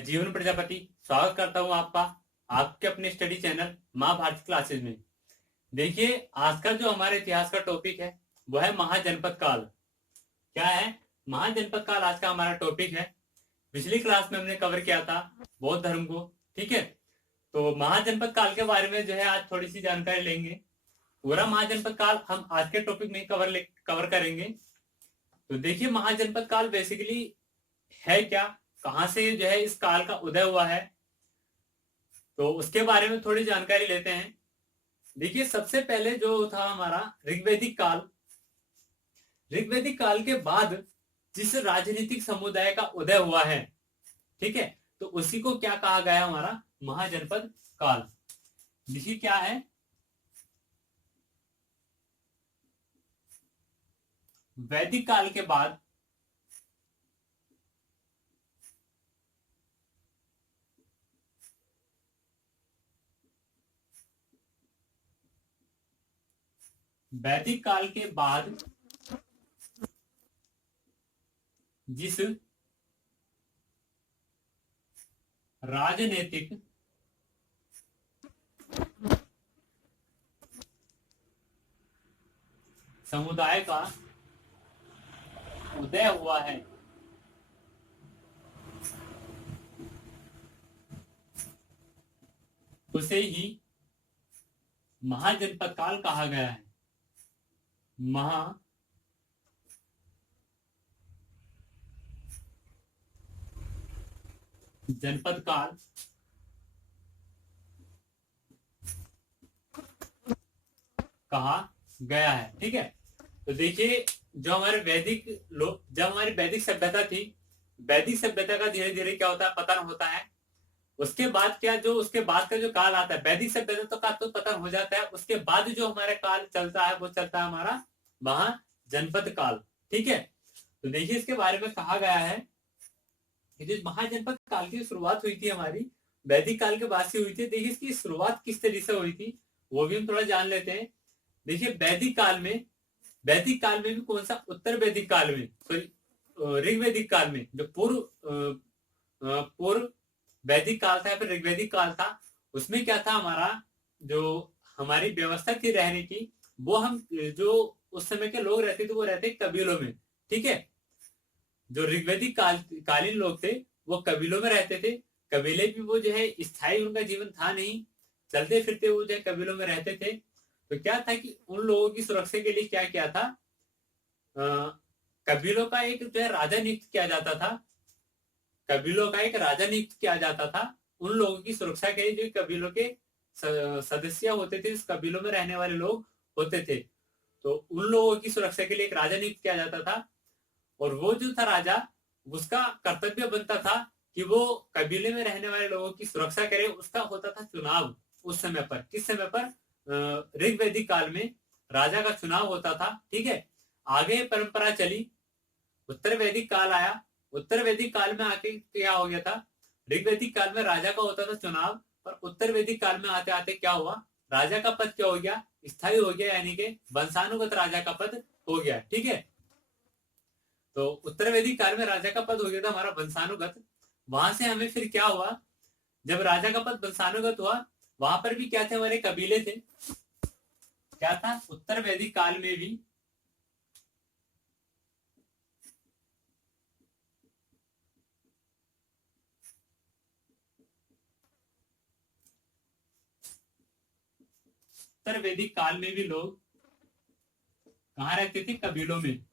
मैं जीवन प्रजापति स्वागत करता हूं आपका आपके अपने स्टडी चैनल माँ भारती क्लासेज में। देखिए, आज का जो हमारे इतिहास का टॉपिक है वो है महाजनपद काल। क्या है? महाजनपद काल आज का हमारा टॉपिक है। पिछली क्लास में हमने कवर किया था बौद्ध धर्म को। ठीक है, तो महाजनपद काल के बारे में जो है आज थोड़ी सी जानकारी लेंगे। पूरा महाजनपद काल हम आज के टॉपिक में कवर करेंगे। तो देखिए, महाजनपद काल बेसिकली है क्या, कहां से जो है इस काल का उदय हुआ है, तो उसके बारे में थोड़ी जानकारी लेते हैं। देखिए, सबसे पहले जो था हमारा ऋग्वैदिक काल। ऋग्वैदिक काल के बाद जिस राजनीतिक समुदाय का उदय हुआ है, ठीक है, तो उसी को क्या कहा गया, हमारा महाजनपद काल। देखिए क्या है, वैदिक काल के बाद वैदिक काल के बाद जिस राजनीतिक समुदाय का उदय हुआ है, उसे ही महाजनपद काल कहा गया है। महाजनपद काल कहा गया है। ठीक है, तो देखिए, जो हमारे वैदिक लोग, जब हमारी वैदिक सभ्यता थी, वैदिक सभ्यता का धीरे धीरे क्या होता है, पतन होता है। उसके बाद क्या, जो उसके बाद का जो काल आता है, वैदिक सभ्यता का तो पतन हो जाता है, उसके बाद जो हमारा काल चलता है वो चलता है हमारा महाजनपद काल। ठीक है, तो देखिए, इसके बारे में कहा गया है कि जो महाजनपद काल की शुरुआत हुई थी हमारी वैदिक काल के बाद से हुई थी। देखिए, इसकी शुरुआत किस तरीके से हुई थी वो भी हम थोड़ा जान लेते हैं। देखिए, वैदिक काल में भी कौन सा, उत्तर वैदिक काल में, सॉरी ऋग्वैदिक काल में, जो पूर्व वैदिक काल था या फिर ऋग्वैदिक काल था, उसमें क्या था, हमारा जो हमारी व्यवस्था थी रहने की, वो हम जो उस समय के लोग रहते थे वो रहते कबीलों में। ठीक है, जो ऋग्वैदिक कालीन लोग थे वो कबीलों में रहते थे। कबीले भी वो जो है स्थायी उनका जीवन था नहीं, चलते फिरते वो जो है कबीलों में रहते थे। तो क्या था कि उन लोगों की सुरक्षा के लिए क्या किया था, कबीलों का एक जो है राजा नियुक्त किया जाता था। कबीलों का एक राजा नियुक्त किया जाता था उन लोगों की सुरक्षा के लिए, जो कबीलों के सदस्य होते थे, उस कबीलों में रहने वाले लोग होते थे। तो उन लोगों की सुरक्षा के लिए एक राजा नियुक्त किया जाता था, और वो जो था राजा, उसका कर्तव्य बनता था कि वो कबीले में रहने वाले लोगों की सुरक्षा करे। उसका होता था चुनाव उस समय पर। किस समय पर? ऋग्वैदिक काल में राजा का चुनाव होता था। ठीक है, आगे परंपरा चली, उत्तर वैदिक काल आया। उत्तर वैदिक काल में आके क्या हो गया था, ऋग्वैदिक काल में राजा का होता था चुनाव, पर उत्तर वैदिक काल में आते आते क्या हुआ, राजा का पद क्या हो गया, स्थायी हो गया, यानी कि वंशानुगत राजा का पद हो गया। ठीक है, तो उत्तर वैदिक काल में राजा का पद हो गया था हमारा वंशानुगत। वहां से हमें फिर क्या हुआ, जब राजा का पद वंशानुगत हुआ, वहां पर भी क्या थे, हमारे कबीले थे। क्या था, उत्तर वैदिक काल में भी उत्तर वैदिक काल में भी लोग कहाँ रहते थे, कबीलों में।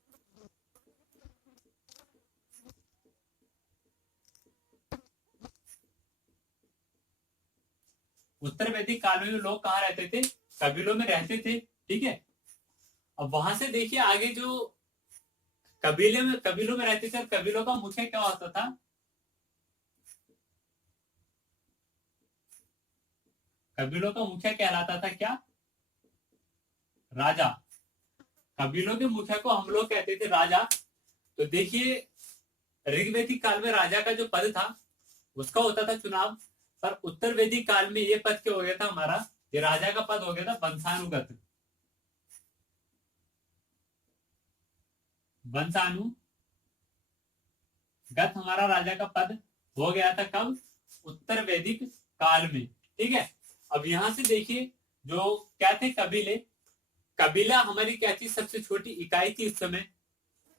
उत्तर वैदिक काल में भी लोग कहाँ रहते थे, कबीलों में रहते थे। ठीक है, अब वहां से देखिए आगे, जो कबीलों में रहते थे, और कबीलों का मुख्य क्या होता था, कबीलों का मुखिया कहलाता था क्या, राजा। कबीलों के मुखिया को हम लोग कहते थे राजा। तो देखिए, ऋग्वैदिक काल में राजा का जो पद था उसका होता था चुनाव, पर उत्तर वैदिक काल में ये पद क्या हो गया था हमारा, ये राजा का पद हो गया था वंशानुगत। वंशानुगत हमारा राजा का पद हो गया था कब? उत्तर वैदिक काल में। ठीक है, अब यहां से देखिए जो क्या थे कबीले, कबीला हमारी क्या थी? सबसे छोटी इकाई थी उस समय।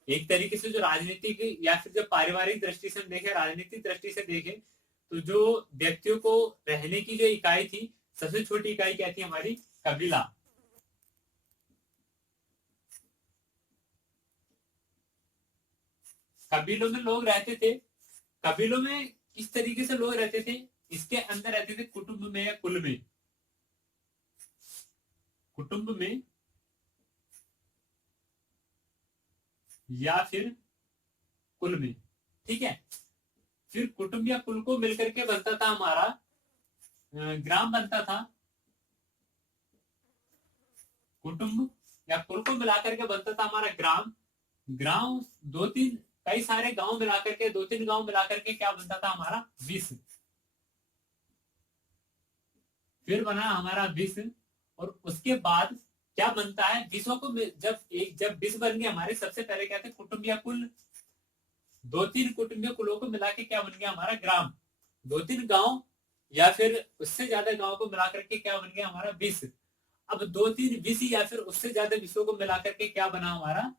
एक तरीके से जो राजनीतिक या फिर जो पारिवारिक दृष्टि से हम देखें, राजनीतिक दृष्टि से देखें, तो जो व्यक्तियों को रहने की जो इकाई थी, सबसे छोटी इकाई क्या थी? हमारी कबीला। कबीलों में लोग रहते थे। कबीलों में किस तरीके से लोग रहते थे? इसके अंदर रहते थे कुटुंब में या कुल में। कुटुंब में या फिर कुल में। ठीक है, फिर कुटुंब या कुल को मिलकर के बनता था हमारा ग्राम बनता था। कुटुंब या कुल को मिलाकर के बनता था हमारा ग्राम। ग्राम दो तीन, कई सारे गांव मिलाकर के, दो तीन गांव मिलाकर के क्या बनता था? हमारा विश्व। फिर बना हमारा विश्व, और उसके बाद क्या बनता है? विश्व को जब विश्व बन गया हमारे, सबसे पहले क्या थे? कुटुंब या कुल। दो तीन कुटुंब या कुलों को मिला के क्या बन गया? हमारा ग्राम। दो तीन गांव या फिर उससे ज्यादा गांव को मिलाकर के क्या बन गया? हमारा विश्व। अब दो तीन विश्व या फिर उससे ज्यादा विश्वों को मिलाकर के क्या बना? हमारा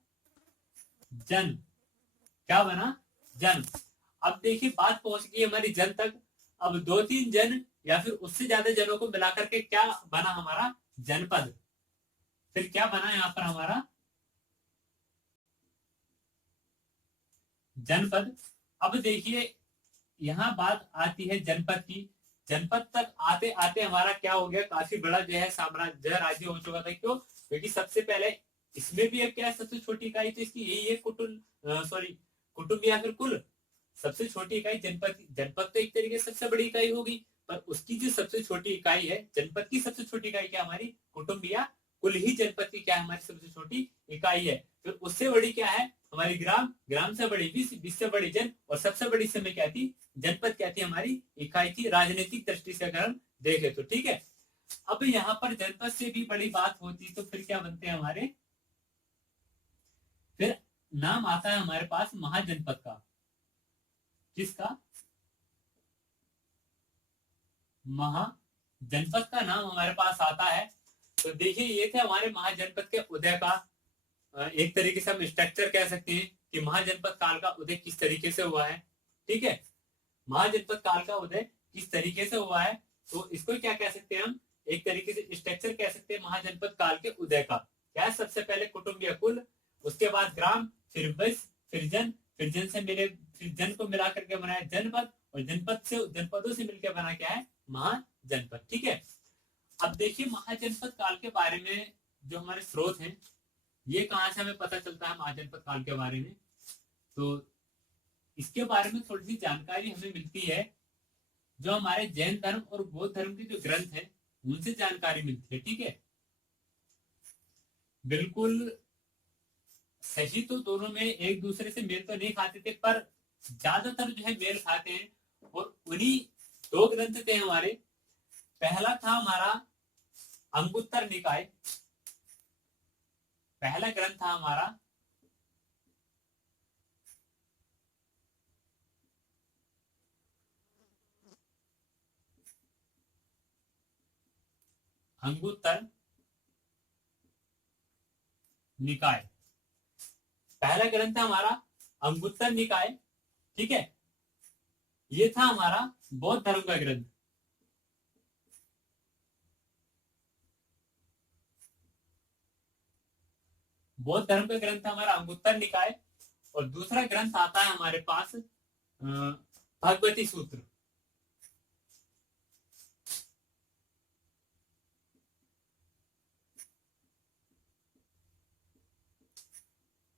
जन। क्या बना? जन। अब देखिए बात पहुंच गई हमारी जन तक। अब दो तीन जन या फिर उससे ज्यादा जनों को मिलाकर के क्या बना? हमारा जनपद। फिर क्या बना यहां पर? हमारा जनपद। अब देखिए यहां बात आती है जनपद की। जनपद तक आते आते हमारा क्या हो गया? काफी बड़ा जो है साम्राज्य, राज्य हो चुका था। क्यों? क्योंकि सबसे पहले इसमें भी अब क्या है? सबसे छोटी इकाई तो इसकी यही है, कुटुंब, सॉरी, कुटुंब या फिर कुल। सबसे छोटी इकाई जनपद। जनपद तो एक तरीके से सबसे बड़ी इकाई होगी, पर उसकी जो सबसे छोटी इकाई है, जनपद की सबसे छोटी इकाई क्या? हमारी कुटुंब या कुल ही जनपद की क्या है? हमारी सबसे छोटी इकाई है। फिर उससे बड़ी क्या है? हमारी ग्राम। ग्राम से बड़ी विश्व। विश्व से बड़ी जन। और सबसे बड़ी समय क्या थी? जनपद। क्या थी? हमारी इकाई थी, राजनीतिक दृष्टि से अगर हम देखें तो। ठीक है, अब यहाँ पर जनपद से भी बड़ी बात होती तो फिर क्या बनते हैं हमारे? फिर नाम आता है हमारे पास महाजनपद का। किसका? महाजनपद का नाम हमारे पास आता है। तो देखिए ये थे हमारे महाजनपद के उदय का एक तरीके से हम स्ट्रक्चर कह सकते हैं कि महाजनपद काल का उदय किस तरीके से हुआ है। ठीक है, महाजनपद काल का उदय किस तरीके से हुआ है, तो इसको क्या कह सकते हैं हम? एक तरीके से स्ट्रक्चर कह सकते हैं महाजनपद काल के उदय का। क्या है? सबसे पहले कुटुंब या कुल, उसके बाद ग्राम, फिर विश्व, फिर जन से मिले, फिर जन को मिला करके बनाया जनपद, और जनपद से, जनपदों से मिलकर बना क्या है? महाजनपद। ठीक है, अब देखिए महाजनपद काल के बारे में जो हमारे स्रोत हैं, ये कहां से हमें पता चलता है महाजनपद काल के बारे में? तो इसके बारे में थोड़ी सी जानकारी हमें मिलती है, जो हमारे जैन धर्म और बौद्ध धर्म के जो ग्रंथ हैं उनसे जानकारी मिलती है। ठीक है, बिल्कुल सही तो दोनों में एक दूसरे से मेल तो नहीं खाते थे, पर ज्यादातर जो है मेल खाते हैं। और उन्हीं दो ग्रंथ थे हमारे। पहला था हमारा अंगुत्तर निकाय। पहला ग्रंथ था हमारा अंगुत्तर निकाय। पहला ग्रंथ था हमारा अंगुत्तर निकाय। ठीक है, ये था हमारा बौद्ध धर्म का ग्रंथ। बौद्ध धर्म का ग्रंथ था हमारा अंगुत्तर निकाय। और दूसरा ग्रंथ आता है हमारे पास भगवती सूत्र।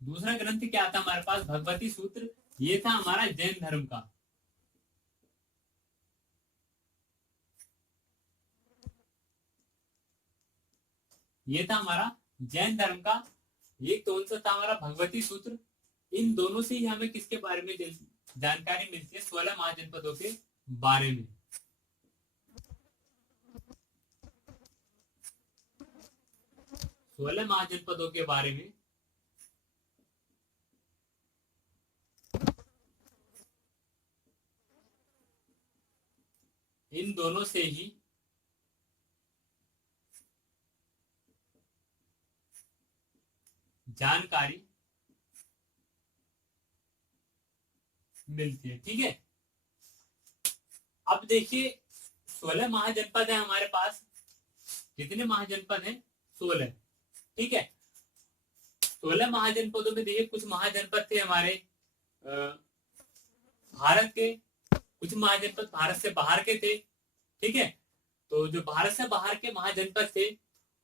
दूसरा ग्रंथ क्या था हमारे पास? भगवती सूत्र। ये था हमारा जैन धर्म का। ये था हमारा जैन धर्म का। ये कौन सा था? हमारा भगवती सूत्र। इन दोनों से ही हमें किसके बारे में जानकारी मिलती है? 16 महाजनपदों के बारे में। 16 महाजनपदों के बारे में इन दोनों से ही जानकारी मिलती है। ठीक है, अब देखिए 16 महाजनपद है हमारे पास। कितने महाजनपद हैं? 16। ठीक है, 16 महाजनपदों में देखिए कुछ महाजनपद थे हमारे भारत के, कुछ महाजनपद भारत से बाहर के थे। ठीक है, तो जो भारत से बाहर के महाजनपद थे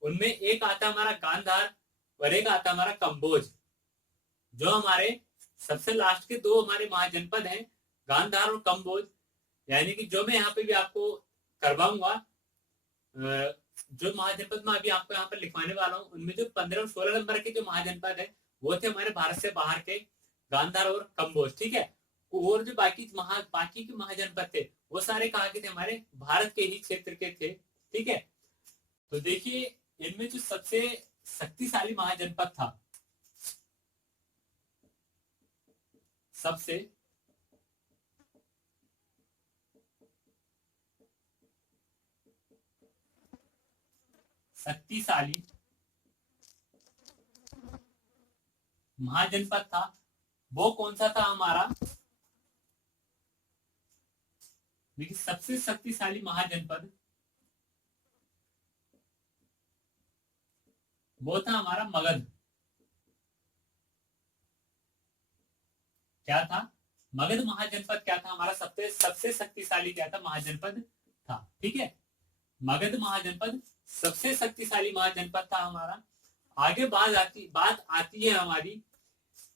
उनमें एक आता हमारा गांधार और एक आता हमारा कंबोज। जो हमारे सबसे लास्ट के दो हमारे महाजनपद हैं गांधार और कंबोज, यानी कि जो मैं यहाँ पे भी आपको करवाऊंगा, जो महाजनपद में अभी आपको यहाँ पर लिखवाने वाला हूँ, उनमें जो 15 और 16 नंबर के जो महाजनपद है वो थे हमारे भारत से बाहर के गांधार और कंबोज। ठीक है, और जो बाकी के महाजनपद थे वो सारे कहाँ के थे? हमारे भारत के ही क्षेत्र के थे। ठीक है, तो देखिए इनमें जो सबसे शक्तिशाली महाजनपद था, सबसे शक्तिशाली महाजनपद था वो कौन सा था हमारा? देखिए सबसे शक्तिशाली महाजनपद वो था हमारा मगध। क्या था? मगध महाजनपद क्या था हमारा? सबसे शक्तिशाली क्या था? महाजनपद था। ठीक है, मगध महाजनपद सबसे शक्तिशाली महाजनपद था हमारा। आगे बात आती है हमारी,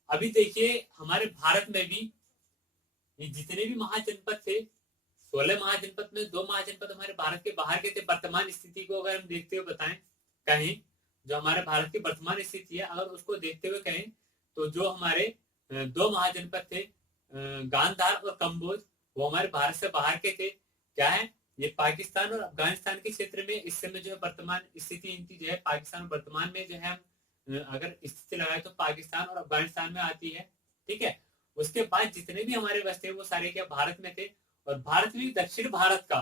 अभी देखिए हमारे भारत में भी ये जितने भी महाजनपद थे, 16 महाजनपद में 2 महाजनपद हमारे भारत के बाहर के थे। वर्तमान स्थिति को अगर हम देखते हुए बताएं, कहें जो हमारे भारत की वर्तमान स्थिति है अगर उसको देखते हुए कहें, तो जो हमारे 2 महाजनपद थे गांधार और कंबोज, वो हमारे भारत से बाहर के थे। क्या है? ये पाकिस्तान और अफगानिस्तान के क्षेत्र में इस समय जो है वर्तमान स्थिति इनकी जो है, पाकिस्तान वर्तमान में जो है अगर स्थिति लगाए तो पाकिस्तान और अफगानिस्तान में आती है। ठीक है, उसके बाद जितने भी हमारे बसते वो सारे क्या भारत में थे। और भारत में दक्षिण भारत का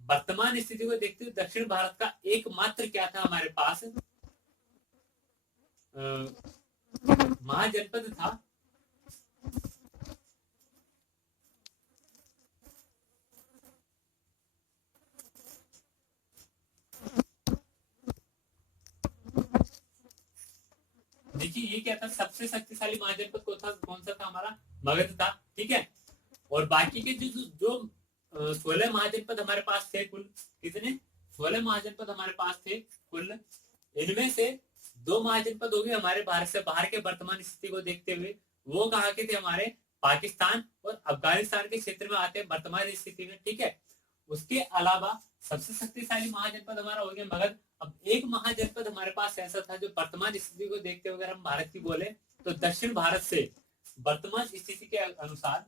वर्तमान स्थिति को देखते हुए दक्षिण भारत का एकमात्र क्या था हमारे पास? महाजनपद था देखिए ये क्या था? सबसे शक्तिशाली महाजनपद कौन सा था हमारा? मगध था। ठीक है, और बाकी के जो 16 महाजनपद हमारे पास थे, कुल कितने? 16 महाजनपद हमारे पास थे कुल। इनमें से 2 महाजनपद हो गए हमारे भारत से बाहर के वर्तमान स्थिति को देखते हुए, वो कहाँ के थे? हमारे पाकिस्तान और अफगानिस्तान के क्षेत्र में आते हैं वर्तमान स्थिति में। ठीक है, उसके अलावा सबसे शक्तिशाली महाजनपद हमारा हो गया मगध। अब एक महाजनपद हमारे पास ऐसा था जो वर्तमान स्थिति को देखते हुए अगर हम भारत की बोले तो दक्षिण भारत से वर्तमान स्थिति के अनुसार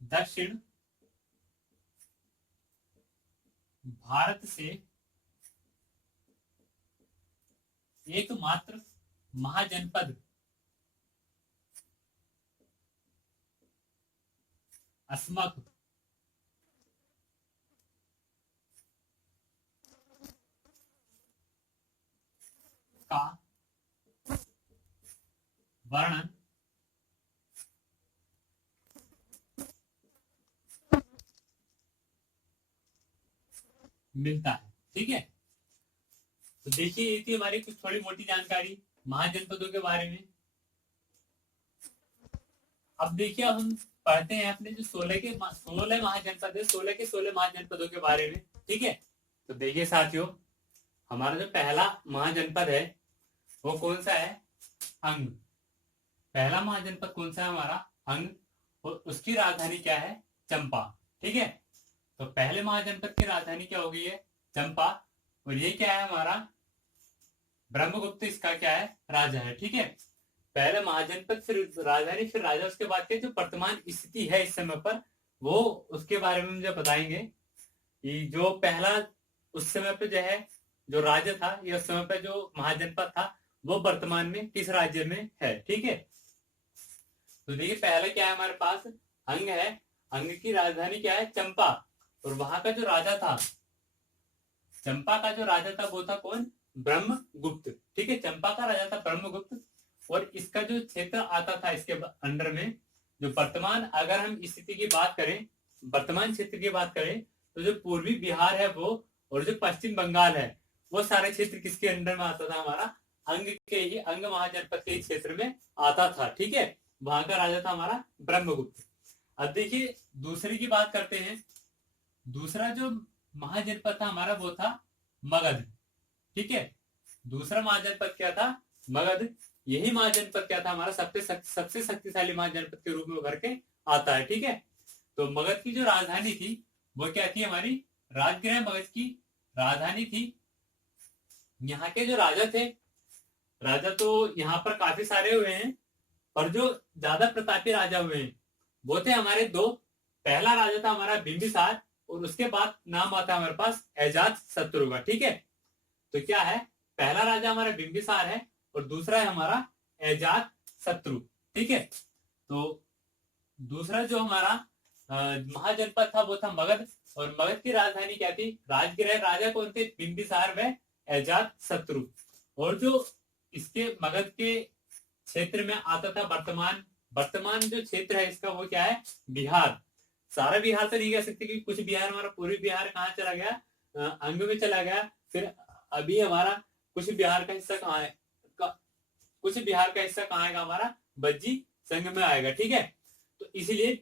दक्षिण भारत से एकमात्र महाजनपद अस्मक का वर्णन मिलता है। ठीक है, तो देखिए ये थी हमारी कुछ थोड़ी मोटी जानकारी महाजनपदों के बारे में। अब देखिए हम पढ़ते हैं अपने जो 16 महाजनपद है, 16 के 16 महाजनपदों के बारे में। ठीक है, तो देखिए साथियों, हमारा जो पहला महाजनपद है वो कौन सा है? अंग। पहला महाजनपद कौन सा है हमारा? अंग, और उसकी राजधानी क्या है? चंपा। ठीक है, तो पहले महाजनपद की राजधानी क्या हो गई है? चंपा। और ये क्या है हमारा? ब्रह्मगुप्त इसका क्या है? राजा है। ठीक है, पहले महाजनपद फिर राजधानी फिर राजा, उसके बाद के जो वर्तमान स्थिति है इस समय पर वो उसके बारे में मुझे बताएंगे कि जो पहला उस समय पे जो है जो राजा था, ये उस समय पे जो महाजनपद था वो वर्तमान में किस राज्य में है। ठीक है, तो देखिए पहला क्या है हमारे पास, अंग है। अंग की राजधानी क्या है, चंपा। और वहां का जो राजा था, चंपा का जो राजा था वो था कौन, ब्रह्मगुप्त। ठीक है, चंपा का राजा था ब्रह्मगुप्त। और इसका जो क्षेत्र आता था इसके अंडर में, जो वर्तमान अगर हम स्थिति की बात करें, वर्तमान क्षेत्र की बात करें, तो जो पूर्वी बिहार है वो, और जो पश्चिम बंगाल है, वो सारे क्षेत्र किसके अंडर में आता था, हमारा अंग के ही, अंग महाजनपद के क्षेत्र में आता था। ठीक है, वहां का राजा था हमारा ब्रह्मगुप्त। अब देखिए दूसरी की बात करते हैं। दूसरा जो महाजनपद था हमारा वो था मगध। ठीक है, दूसरा महाजनपद क्या था, मगध। यही महाजनपद क्या था हमारा, सबसे शक्तिशाली महाजनपद के रूप में उभर के आता है। ठीक है, तो मगध की जो राजधानी थी वो क्या थी, हमारी राजगृह मगध की राजधानी थी। यहाँ के जो राजा थे, राजा तो यहाँ पर काफी सारे हुए हैं, पर जो ज्यादा प्रतापी राजा हुए हैं वो थे हमारे दो। पहला राजा था हमारा बिंबिसार, और उसके बाद नाम आता है हमारे पास अजात शत्रु का। ठीक है, तो क्या है, पहला राजा हमारा बिंबिसार है और दूसरा है हमारा अजात शत्रु। ठीक है, तो दूसरा जो हमारा महाजनपद था वो था मगध। और मगध की राजधानी क्या थी, राजगृह। राजा कौन थे, बिंबिसार व अजात शत्रु। और जो इसके मगध के क्षेत्र में आता था, वर्तमान वर्तमान जो क्षेत्र है इसका वो क्या है, बिहार। सारा बिहार तो नहीं कह सकते क्योंकि कुछ बिहार, हमारा पूर्वी बिहार कहाँ चला गया, अंग में चला गया। फिर अभी हमारा कुछ बिहार का हिस्सा कहाँ है, कुछ बिहार का हिस्सा कहाँ आएगा, हमारा बज्जी संघ में आएगा। ठीक है, तो इसलिए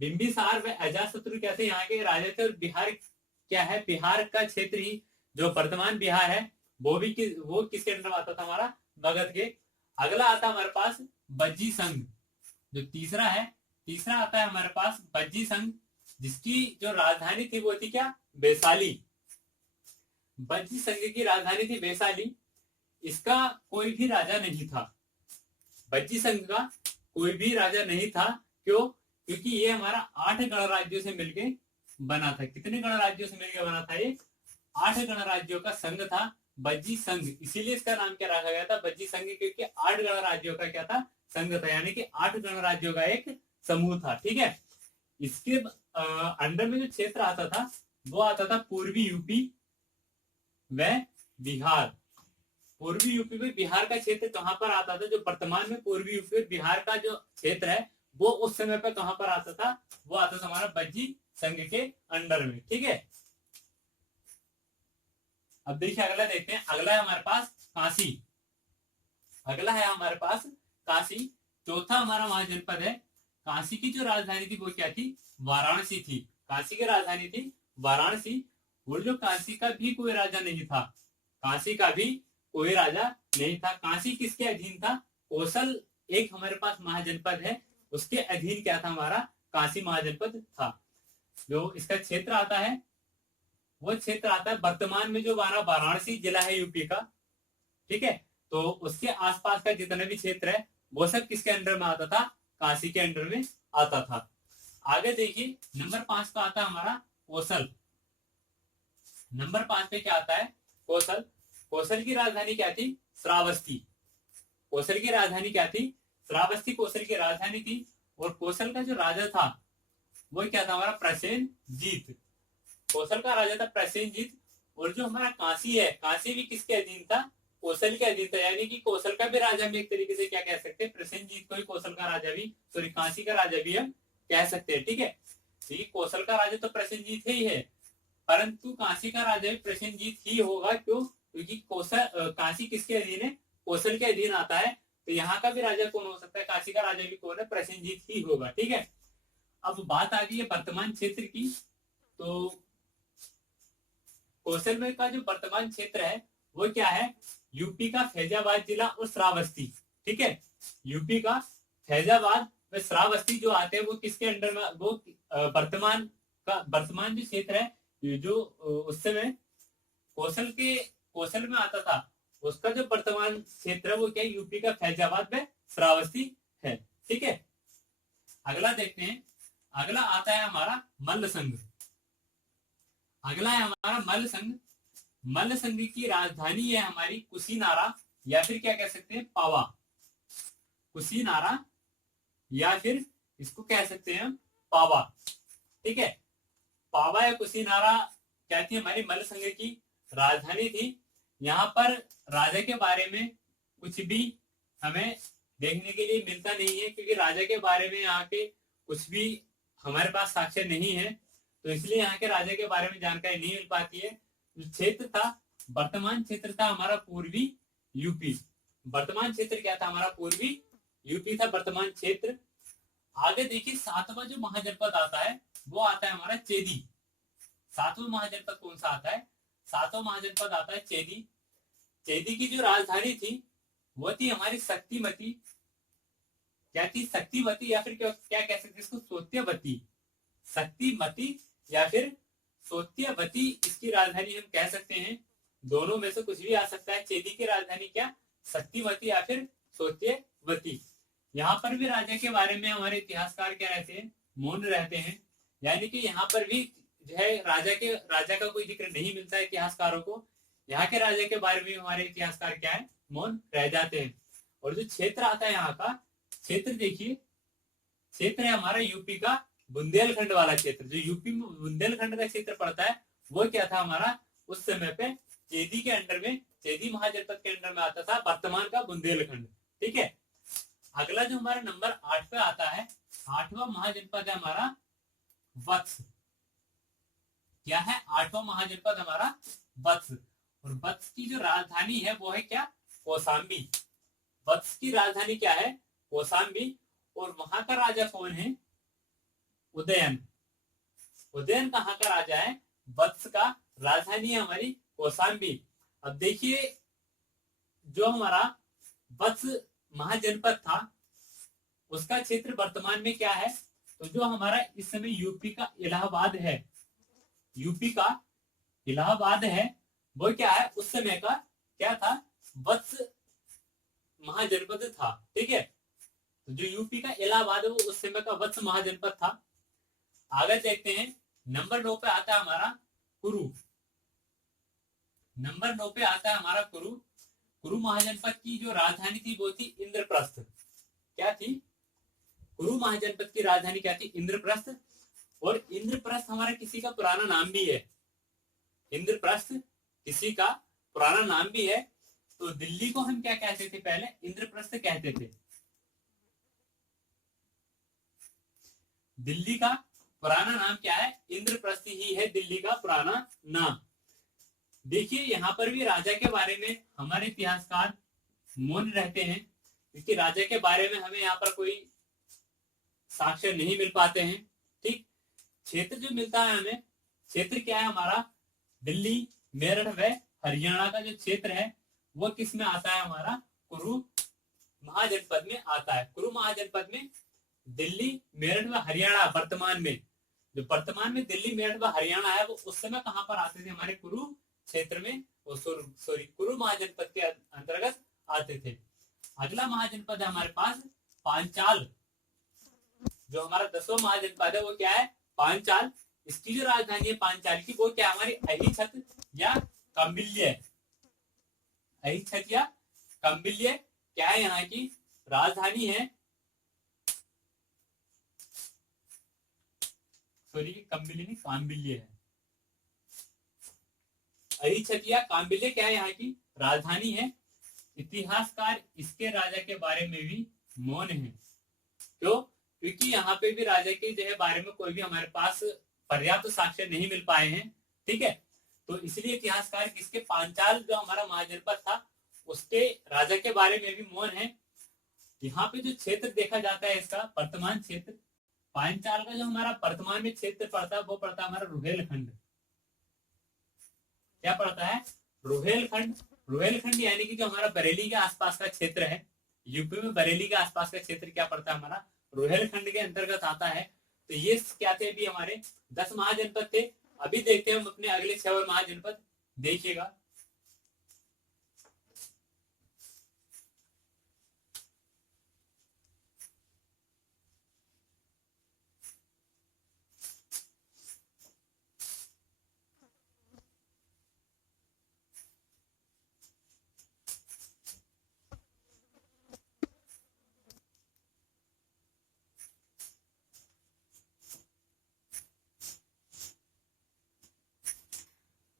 बिंबिसार व अजातशत्रु कैसे यहाँ के राजा थे। और बिहार क्या है, बिहार का क्षेत्र ही जो वर्तमान बिहार है वो भी वो किसके अंडर में आता था, हमारा मगध के। अगला आता है हमारे पास बज्जी संघ। जो तीसरा है, तीसरा आता है हमारे पास बज्जी संघ, जिसकी जो राजधानी थी वो थी क्या, वैशाली। बज्जी संघ की राजधानी थी वैशाली। इसका कोई भी राजा नहीं था, बज्जी संघ का कोई भी राजा नहीं था। क्यों, क्योंकि ये हमारा 8 गणराज्यों से मिलके बना था। कितने गणराज्यों से मिलकर बना था, ये 8 गणराज्यों का संघ था बज्जी संघ। इसीलिए इसका नाम क्या रखा गया था, बज्जी संघ, क्योंकि 8 गणराज्यों का क्या था, संघ था, यानी कि 8 गणराज्यों का एक समूह था। ठीक है, इसके अंडर में जो क्षेत्र आता था वो आता था पूर्वी यूपी व बिहार। पूर्वी यूपी में बिहार का क्षेत्र कहां पर आता था, जो वर्तमान में पूर्वी यूपी और बिहार का जो क्षेत्र है वो उस समय पर कहां पर आता था, वो आता था हमारा बज्जी संघ के अंडर में। ठीक है, अब देखिए अगला देखते हैं। अगला है हमारे पास काशी। अगला है हमारे पास काशी। चौथा हमारा महाजनपद है। काशी की जो राजधानी थी वो क्या थी, वाराणसी थी। काशी की राजधानी थी वाराणसी। और जो काशी का भी कोई राजा नहीं था, काशी का भी कोई राजा नहीं था। काशी किसके अधीन था, कौशल एक हमारे पास महाजनपद है, उसके अधीन क्या था, हमारा काशी महाजनपद था। जो इसका क्षेत्र आता है वो क्षेत्र आता है वर्तमान में जो हमारा वाराणसी जिला है यूपी का। ठीक है, तो उसके आसपास का जितना भी क्षेत्र है वो सब किसके अंडर में आता था, काशी के अंडर में आता था। आगे देखिए नंबर 5 पे आता है हमारा कौशल। नंबर 5 पे क्या आता है, कौशल। कौशल की राजधानी क्या थी, श्रावस्ती। कौशल की राजधानी क्या थी, श्रावस्ती कौशल की राजधानी थी। और कौशल का जो राजा था वो क्या था, हमारा प्रसेनजीत। कौशल का राजा था प्रसेनजीत। और जो हमारा काशी है, काशी भी किसके अधीन था, कौशल के अधीन था। यानी कि कौशल का भी राजा भी एक तरीके से क्या कह सकते हैं, प्रसेनजीत को ही कौशल का राजा भी, सॉरी काशी का राजा भी हम कह सकते हैं। ठीक है, ठीक, कौशल का राजा तो प्रसेनजीत ही है, परंतु काशी का राजा भी प्रसेनजीत ही होगा। क्यों, क्योंकि कौशल काशी किसके अधीन है, कौशल के अधीन आता है। तो यहाँ का भी राजा कौन हो सकता है, काशी का राजा भी कौन है, प्रसेनजीत ही होगा। ठीक है, अब बात आ गई है वर्तमान क्षेत्र की। तो कौशल में का जो वर्तमान क्षेत्र है वो क्या है, यूपी का फैजाबाद जिला और श्रावस्ती। ठीक है, यूपी का फैजाबाद व श्रावस्ती जो आते हैं वो किसके अंडर में, वो वर्तमान का वर्तमान जो क्षेत्र है जो उस समय कौशल में आता था, उसका जो वर्तमान क्षेत्र है वो क्या है, यूपी का फैजाबाद व श्रावस्ती है। ठीक है, अगला देखते हैं। अगला आता है हमारा मल्ल संघ। अगला है हमारा मल्ल संघ। मल्ल संघ की राजधानी है हमारी कुशीनारा। या फिर क्या कह सकते हैं पावा, कुशीनारा या फिर इसको कह सकते हैं पावा। ठीक है, पावा या कुशीनारा क्या थी, हमारी मल्ल संघ की राजधानी थी। यहाँ पर राजा के बारे में कुछ भी हमें देखने के लिए मिलता नहीं है, क्योंकि राजा के बारे में यहाँ के कुछ भी हमारे पास साक्ष्य नहीं है, तो इसलिए यहाँ के राजा के बारे में जानकारी नहीं मिल पाती है। जो क्षेत्र था, वर्तमान क्षेत्र था हमारा पूर्वी यूपी। वर्तमान क्षेत्र क्या था हमारा, पूर्वी यूपी था वर्तमान क्षेत्र। आगे देखिए, सातवां जो महाजनपद आता है वो आता है हमारा चेदी। सातवां महाजनपद कौन सा आता है, सातवां महाजनपद आता है चेदी। चेदी की जो राजधानी थी वो थी हमारी शक्तिमती, क्या थी, शक्तिवती या फिर क्या कह सकते हैं इसको, सोत्यवती। शक्तिमती या फिर सोत्यवती इसकी राजधानी हम कह सकते हैं, दोनों में से कुछ भी आ सकता है। चेदी की राजधानी क्या, शक्तिवती या फिर सोत्यवती। यहाँ पर भी राजा के बारे में हमारे इतिहासकार क्या रहते हैं, मौन रहते हैं, यानी कि यहाँ पर भी जो है राजा का कोई जिक्र नहीं मिलता है इतिहासकारों को। यहाँ के राजा के बारे में हमारे इतिहासकार क्या है, मौन रह जाते हैं। और जो क्षेत्र आता है यहाँ का क्षेत्र, देखिए क्षेत्र है हमारा यूपी का बुंदेलखंड वाला क्षेत्र। जो यूपी में बुंदेलखंड का क्षेत्र पड़ता है वो क्या था हमारा, उस समय पे चेदी के अंडर में, चेदी महाजनपद के अंडर में आता था वर्तमान का बुंदेलखंड। ठीक है, अगला जो हमारा नंबर 8 पे आता है, 8वां महाजनपद है हमारा वत्स। क्या है, 8वां महाजनपद हमारा वत्स। और वत्स की जो राजधानी है वो है क्या, कौशाम्बी। वत्स की राजधानी क्या है, कौशाम्बी। और वहां का राजा कौन है, उदयन। उदयन कहाँ का राजा है, वत्स का राजधानी है हमारी कौशाम्बी। अब देखिए, जो हमारा वत्स महाजनपद था उसका क्षेत्र वर्तमान में क्या है, तो जो हमारा इस समय यूपी का इलाहाबाद है, यूपी का इलाहाबाद है, वो क्या है, उस समय का क्या था, वत्स महाजनपद था। ठीक है, तो जो यूपी का इलाहाबाद है वो उस समय का वत्स महाजनपद था। आगे देखते हैं, नंबर 9 पे आता है हमारा कुरु। नंबर 9 पे आता है हमारा कुरु। कुरु महाजनपद की जो राजधानी थी वो थी इंद्रप्रस्थ। क्या थी, कुरु महाजनपद की राजधानी क्या थी, इंद्रप्रस्थ। और इंद्रप्रस्थ हमारा किसी का पुराना नाम भी है, इंद्रप्रस्थ किसी का पुराना नाम भी है। तो दिल्ली को हम क्या कहते थे, पहले इंद्रप्रस्थ कहते थे। दिल्ली का पुराना नाम क्या है, इंद्रप्रस्थ ही है दिल्ली का पुराना नाम। देखिए, यहाँ पर भी राजा के बारे में हमारे इतिहासकार मौन रहते हैं, क्योंकि राजा के बारे में हमें यहाँ पर कोई साक्ष्य नहीं मिल पाते हैं। ठीक, क्षेत्र जो मिलता है हमें, क्षेत्र क्या है हमारा, दिल्ली, मेरठ व हरियाणा का जो क्षेत्र है वो किस में आता है हमारा, कुरु महाजनपद में आता है। कुरु महाजनपद में दिल्ली, मेरठ व हरियाणा, वर्तमान में जो वर्तमान में दिल्ली, मेरठ व हरियाणा है वो उस समय कहां पर आते थे, हमारे कुरु क्षेत्र में, सॉरी कुरु महाजनपद के अंतर्गत आते थे। अगला महाजनपद है हमारे पास पांचाल। जो हमारा 10वां महाजनपद है वो क्या है, पांचाल। इसकी जो राजधानी है पांचाल की वो क्या, हमारी अहिछत या कौंडिल्य। अहिछत या कौंडिल्य क्या है, यहाँ की राजधानी है, सॉरी कौंडिल्य नहीं, कांबिल्य है। अहिछत या कांबिल्य क्या है, यहाँ की राजधानी है। इतिहासकार इसके राजा के बारे में भी मौन है। क्यों, क्योंकि यहाँ पे भी राजा के जो है बारे में कोई भी हमारे पास पर्याप्त साक्ष्य नहीं मिल पाए हैं। ठीक है, तो इसलिए इतिहासकार किसके, पांचाल जो हमारा महाजनपद था उसके राजा के बारे में भी मौन है। यहाँ पे जो क्षेत्र देखा जाता है इसका वर्तमान क्षेत्र, पांचाल का जो हमारा वर्तमान में क्षेत्र पड़ता है वो पड़ता है हमारा रुहेलखंड। क्या पड़ता है, रुहेलखंड। रुहेलखंड यानी कि जो हमारा बरेली के आसपास का क्षेत्र है, यूपी में बरेली के आसपास का क्षेत्र क्या पड़ता है हमारा, रुहेलखंड के अंतर्गत आता है। तो ये क्या थे, भी हमारे 10 महाजनपद थे। अभी देखते हैं हम अपने अगले 6 महाजनपद, देखिएगा।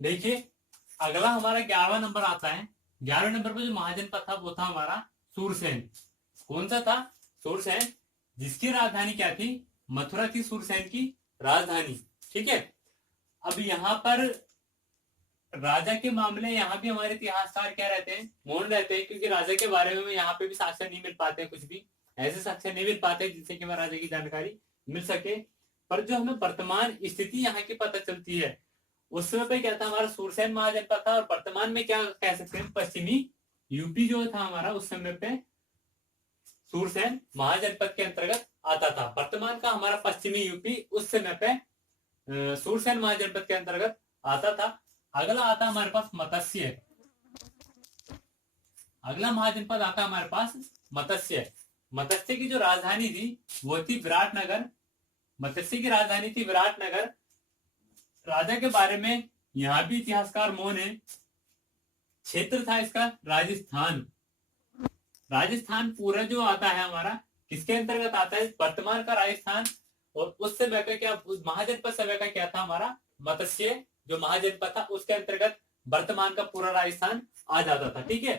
देखिए अगला हमारा 11वां नंबर आता है। 11वें नंबर पर जो महाजनपद था वो था हमारा सूरसेन। कौन सा था? सूरसेन, जिसकी राजधानी क्या थी? मथुरा थी सूरसेन की राजधानी। ठीक है। अब यहाँ पर राजा के मामले, यहाँ भी हमारे इतिहासकार क्या रहते हैं? मौन रहते हैं, क्योंकि राजा के बारे में यहाँ पे भी साक्ष्य नहीं मिल पाते, कुछ भी ऐसे साक्ष्य नहीं मिल पाते जिससे कि हमें राजा की जानकारी मिल सके। पर जो हमें वर्तमान स्थिति यहाँ की पता चलती है, उस समय पे क्या था? हमारा सूरसेन महाजनपद था, और वर्तमान में क्या कह सकते हैं? पश्चिमी यूपी जो था हमारा, उस समय पे सूरसेन महाजनपद के अंतर्गत आता था। वर्तमान का हमारा पश्चिमी यूपी उस समय पे सूरसेन महाजनपद के अंतर्गत आता था। अगला आता हमारे पास मत्स्य। अगला महाजनपद आता हमारे पास मत्स्य। मत्स्य की जो राजधानी थी वो थी विराटनगर। मत्स्य की राजधानी थी विराटनगर। राजा के बारे में यहाँ भी इतिहासकार मौन है। क्षेत्र था इसका राजस्थान। राजस्थान पूरा जो आता है हमारा किसके अंतर्गत आता है? वर्तमान का राजस्थान। और उस समय का क्या, महाजनपद समय का क्या था? हमारा मत्स्य जो महाजनपद था उसके अंतर्गत वर्तमान का पूरा राजस्थान आ जाता था। ठीक है।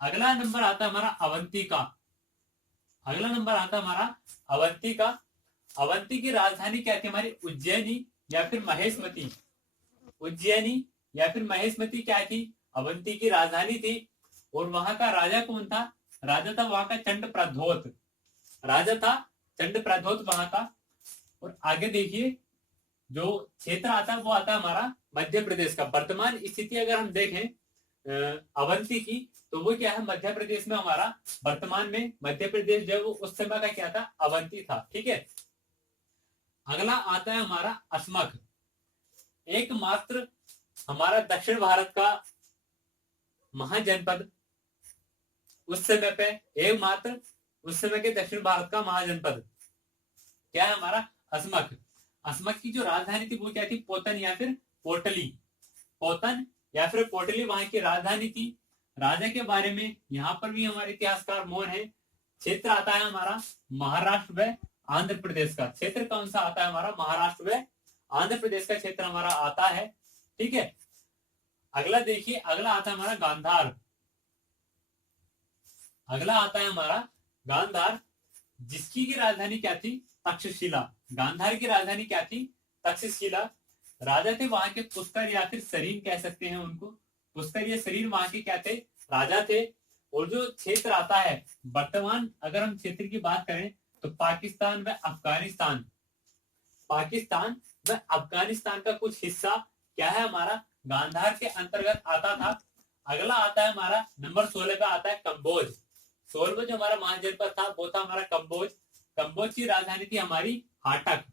अगला नंबर आता है हमारा अवंती का। अगला नंबर आता है हमारा अवंती का। अवंती की राजधानी क्या थी हमारी? उज्जैनी या फिर महेशमती। उज्जैनी या फिर महेशमती क्या थी? अवंती की राजधानी थी। और वहां का राजा कौन था? राजा था वहां का चंड प्रद्योत। राजा था चंड प्रद्योत वहां का। और आगे देखिए जो क्षेत्र आता है वो आता है हमारा मध्य प्रदेश का। वर्तमान स्थिति अगर हम देखें अवंती की, तो वो क्या है? मध्य प्रदेश में हमारा वर्तमान में मध्य प्रदेश जो उस समय का क्या था? अवंती था। ठीक है। अगला आता है हमारा अस्मक। एकमात्र हमारा दक्षिण भारत का महाजनपद उस समय पे, एकमात्र उस समय के दक्षिण भारत का महाजनपद क्या है? हमारा अस्मक। अस्मक की जो राजधानी थी वो क्या थी? पोतन या फिर पोटली। पोतन या फिर पोटली वहां की राजधानी थी। राजा के बारे में यहाँ पर भी हमारे इतिहासकार मौन है। क्षेत्र आता है हमारा महाराष्ट्र व आंध्र प्रदेश का। क्षेत्र कौन सा आता है हमारा? महाराष्ट्र व आंध्र प्रदेश का क्षेत्र हमारा आता है। ठीक है। अगला देखिए, अगला आता है हमारा गांधार। अगला आता है हमारा गांधार, जिसकी की राजधानी क्या थी? तक्षशिला। गांधार की राजधानी क्या थी? तक्षशिला। राजा थे वहां के पुष्कर या फिर सरीन कह सकते हैं उनको। पुष्कर या सरीन वहां के क्या थे? राजा थे। और जो क्षेत्र आता है वर्तमान, अगर हम क्षेत्र की बात करें तो पाकिस्तान व अफगानिस्तान, पाकिस्तान व अफगानिस्तान का कुछ हिस्सा क्या है हमारा? गांधार के अंतर्गत आता था। अगला आता है हमारा नंबर 16 पे आता है कंबोज। 16वां जो हमारा महाजनपद था वो था हमारा कंबोज। कंबोज की राजधानी थी हमारी हाटक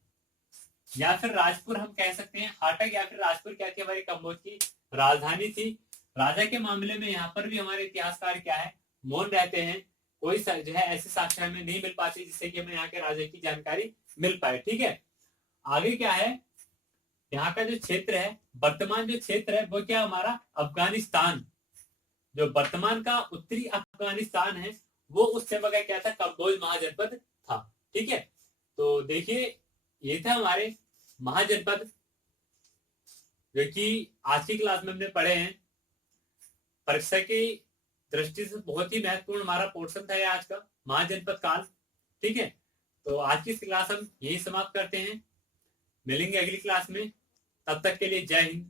या फिर राजपुर, हम कह सकते हैं। हाटक या फिर राजपुर क्या थी? हमारी कंबोज की राजधानी थी। राजा के मामले में यहाँ पर भी हमारे इतिहासकार क्या है? मौन रहते हैं। कोई जो है ऐसे साक्ष्य हमें नहीं मिल पाती जिससे कि हमें यहाँ के राजा की जानकारी मिल पाए। ठीक है। आगे क्या है? यहाँ का जो क्षेत्र है, वर्तमान जो क्षेत्र है वो क्या हमारा? अफगानिस्तान। जो वर्तमान का उत्तरी अफगानिस्तान है वो उस समय का क्या था? कंबोज महाजनपद था। ठीक है। तो देखिए ये था हमारे महाजनपद जो कि आज की क्लास में हमने पढ़े हैं। परीक्षा की दृष्टि से बहुत ही महत्वपूर्ण हमारा पोर्शन था ये आज का महाजनपद काल। ठीक है। तो आज की क्लास हम यही समाप्त करते हैं। मिलेंगे अगली क्लास में। तब तक के लिए जय हिंद।